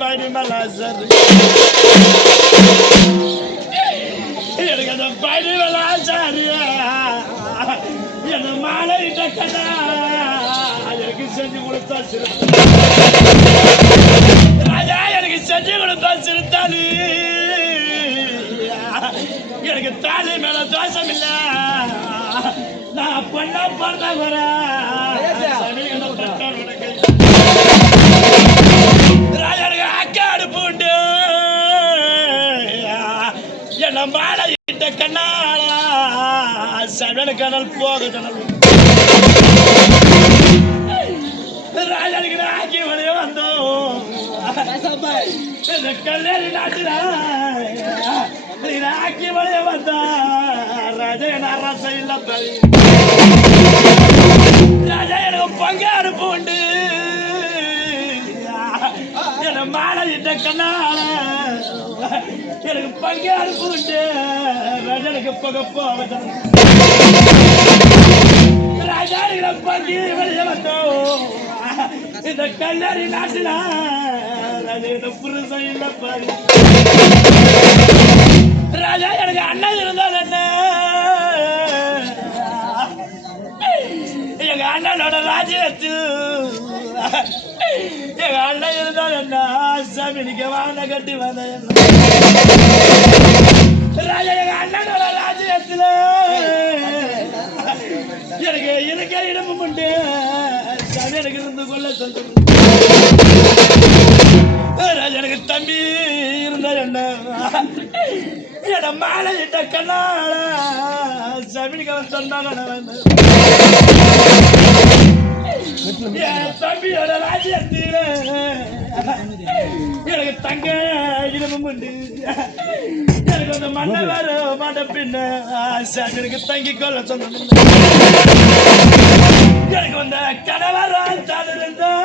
படி மலாசர் எனக்கு அந்த படி மலாசாரியா என்ன மாலையிட்ட கண்ணா எனக்கு செஞ்சு கொடுத்தா சிறுத்தை ராஜா எனக்கு செஞ்சு கொடுத்தா சிறுத்தாலி எனக்கு தாலி மேல தோஷம் இல்ல நான் பொண்ணா பிறந்த வர ராஜனுக்கு அக்கா அடுப்பு உண்டு என்ன மாலையிட்ட கண்ணாளா சவன கடல் போக ராஜனுக்கு ஆக்கி வழிய வந்தோம் கல்யாணி நாட்டுல ஆக்கி வழிய வந்தா ராஜன் அரச இல்ல ராஜா எனக்கு பங்கு அனுப்பு உண்டு என மாலையிட்ட கண்ணால எனக்கு பங்கு அனுப்பு உண்டு ராஜனுக்கு பகப்போ ராஜா பங்கு வெளியே வந்தோம் இந்த கல்யாணி நாட்டுல ராஜா புருஷன் இல்ல பாரு ராஜா எனக்கு அண்ணன் இருந்தால் என்ன எங்க அண்ணனோட ராஜ்யத்து எங்க அண்ணன் இருந்தால் என்ன சாமினிக்க வாங்க கட்டி வந்த ராஜா எங்க அண்ணனோட ராஜ்யத்துல எனக்கு இருக்க இடமும் உண்டு சாமி எனக்கு இருந்து கொள்ள சொல்ற ராஜா எனக்கு தம்பி இருந்தா என்ன என மாலையிட்ட கண்ணால சாமினிக்க வந்தாங்க தம்பியோட ராஜ்யத்தில எனக்கு தங்க இடமும் உண்டு எனக்கு அந்த மண்ணை வேற மாட்ட பின்ன எனக்கு தங்கி கொள்ள சொன்ன எனக்கு வந்த கணவர்